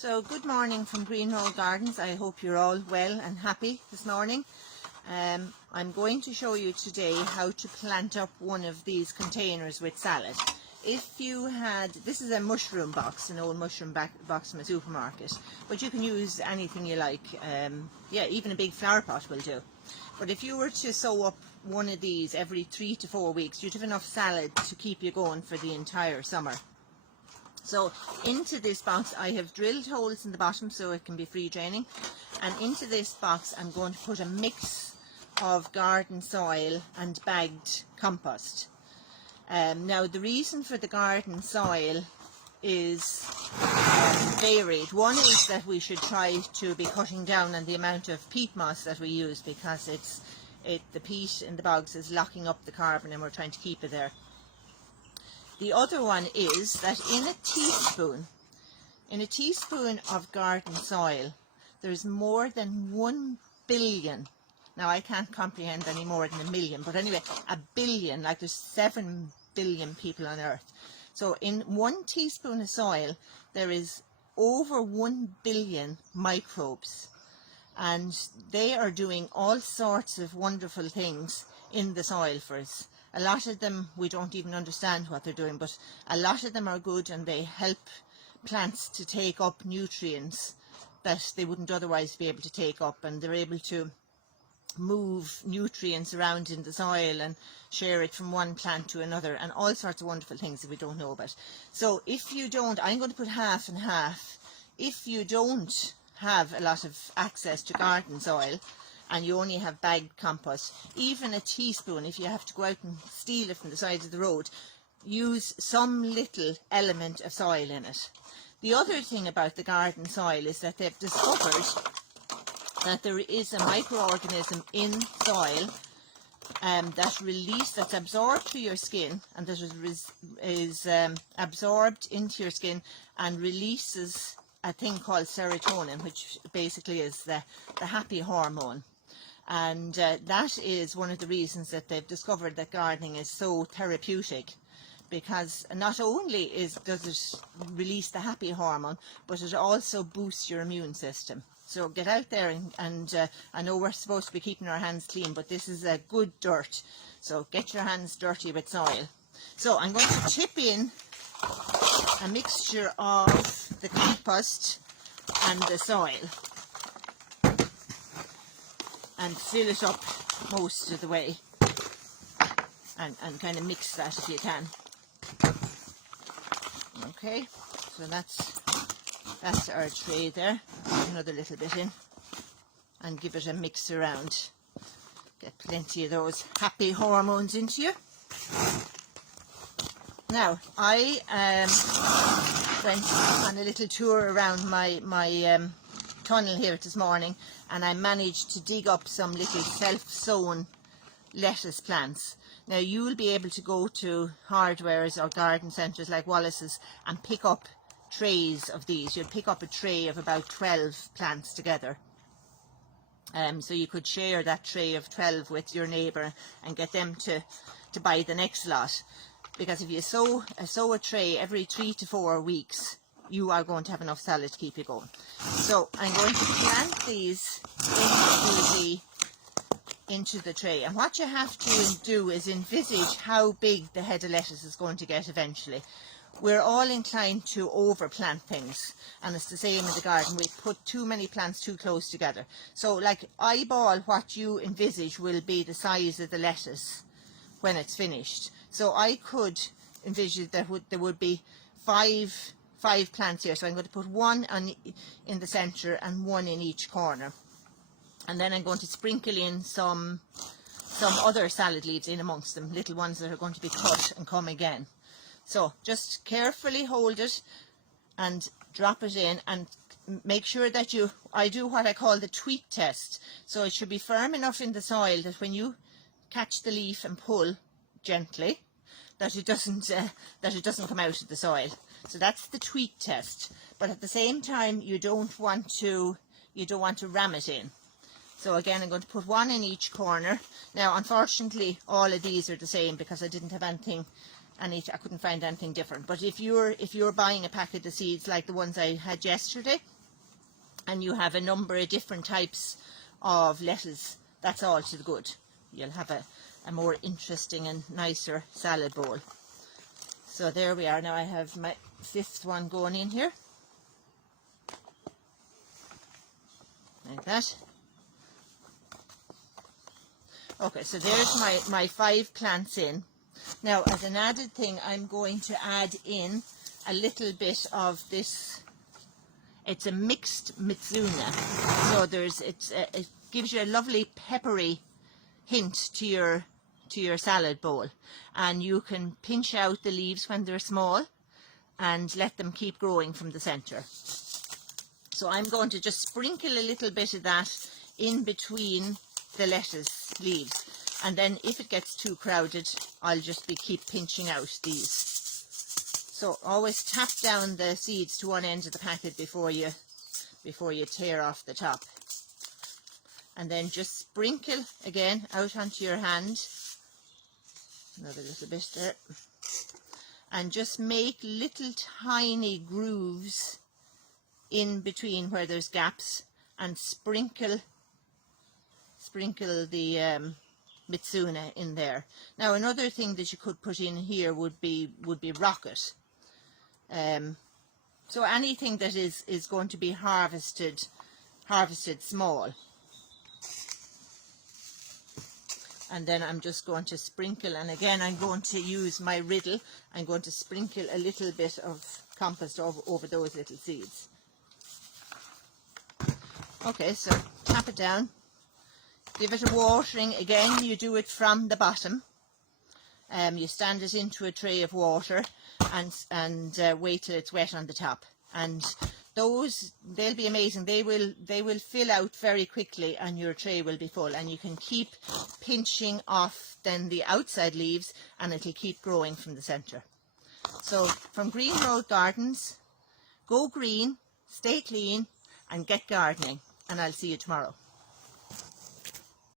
So good morning from Green Road Gardens. I hope you're all well and happy this morning. I'm going to show you today how to plant up one of these containers with salad. If you had, this is a mushroom box, an old mushroom box from a supermarket, but you can use anything you like. Yeah, even a big flower pot will do. But if you were to sow up one of these every 3 to 4 weeks, you'd have enough salad to keep you going for the entire summer. So into this box I have drilled holes in the bottom so it can be free draining, and into this box I'm going to put a mix of garden soil and bagged compost. Now the reason for the garden soil is varied. One is that we should try to be cutting down on the amount of peat moss that we use, because the peat in the bogs is locking up the carbon and we're trying to keep it there. The other one is that in a teaspoon of garden soil, there's more than 1 billion. Now I can't comprehend any more than a million, but anyway, a billion, like there's 7 billion people on earth. So in 1 teaspoon of soil, there is over 1 billion microbes, and they are doing all sorts of wonderful things in the soil for us. A lot of them we don't even understand what they're doing, but a lot of them are good, and they help plants to take up nutrients that they wouldn't otherwise be able to take up, and they're able to move nutrients around in the soil and share it from one plant to another, and all sorts of wonderful things that we don't know about. So if you don't, I'm going to put half and half. If you don't have a lot of access to garden soil and you only have bagged compost, even a teaspoon, if you have to go out and steal it from the side of the road, use some little element of soil in it. The other thing about the garden soil is that they've discovered that there is a microorganism in soil that's absorbed through your skin, and that is absorbed into your skin and releases a thing called serotonin, which basically is the happy hormone. And that is one of the reasons that they've discovered that gardening is so therapeutic, because not only does it release the happy hormone, but it also boosts your immune system. So get out there and I know we're supposed to be keeping our hands clean, but this is a good dirt. So get your hands dirty with soil. So I'm going to chip in a mixture of the compost and the soil and fill it up most of the way, and kind of mix that if you can. Okay, so that's our tray there. Another little bit in and give it a mix around. Get plenty of those happy hormones into you. Now I went on a little tour around my tunnel here this morning, and I managed to dig up some little self-sown lettuce plants. Now you'll be able to go to hardwares or garden centres like Wallace's and pick up trays of these. You'll pick up a tray of about 12 plants together. So you could share that tray of 12 with your neighbour and get them to buy the next lot. Because if you sow a tray every 3 to 4 weeks, you are going to have enough salad to keep you going. So I'm going to plant these into the tray, and what you have to do is envisage how big the head of lettuce is going to get eventually. We're all inclined to overplant things, and it's the same in the garden. We put too many plants too close together. So like eyeball what you envisage will be the size of the lettuce when it's finished. So I could envisage that there would be five plants here. So I'm going to put one in the centre and one in each corner. And then I'm going to sprinkle in some other salad leaves in amongst them, little ones that are going to be cut and come again. So just carefully hold it and drop it in, and make sure that I do what I call the tweak test. So it should be firm enough in the soil that when you catch the leaf and pull gently, that it doesn't come out of the soil. So that's the tweak test. But at the same time, you don't want to ram it in. So again, I'm going to put one in each corner. Now, unfortunately, all of these are the same because I didn't have anything and I couldn't find anything different. But if you're buying a packet of seeds like the ones I had yesterday, and you have a number of different types of lettuce, that's all to the good. You'll have a more interesting and nicer salad bowl. So there we are. Now I have my 5th one going in here, like that. Okay, so there's my 5 plants in. Now, as an added thing, I'm going to add in a little bit of this. It's a mixed Mizuna, so it gives you a lovely peppery hint to your salad bowl, and you can pinch out the leaves when they're small and let them keep growing from the center. So I'm going to just sprinkle a little bit of that in between the lettuce leaves, and then if it gets too crowded, I'll just keep pinching out these. So always tap down the seeds to one end of the packet before you tear off the top, and then just sprinkle again out onto your hand, another little bit there, and just make little tiny grooves in between where there's gaps, and sprinkle the Mizuna in there. Now another thing that you could put in here would be rocket. So anything that is going to be harvested small. And then I'm just going to sprinkle, and again I'm going to use my riddle. I'm going to sprinkle a little bit of compost over those little seeds. Okay, so tap it down. Give it a watering. Again, you do it from the bottom. You stand it into a tray of water and wait till it's wet on the top. And they'll be amazing. They will fill out very quickly, and your tray will be full. And you can keep pinching off then the outside leaves, and it'll keep growing from the centre. So from Green Road Gardens, go green, stay clean, and get gardening. And I'll see you tomorrow.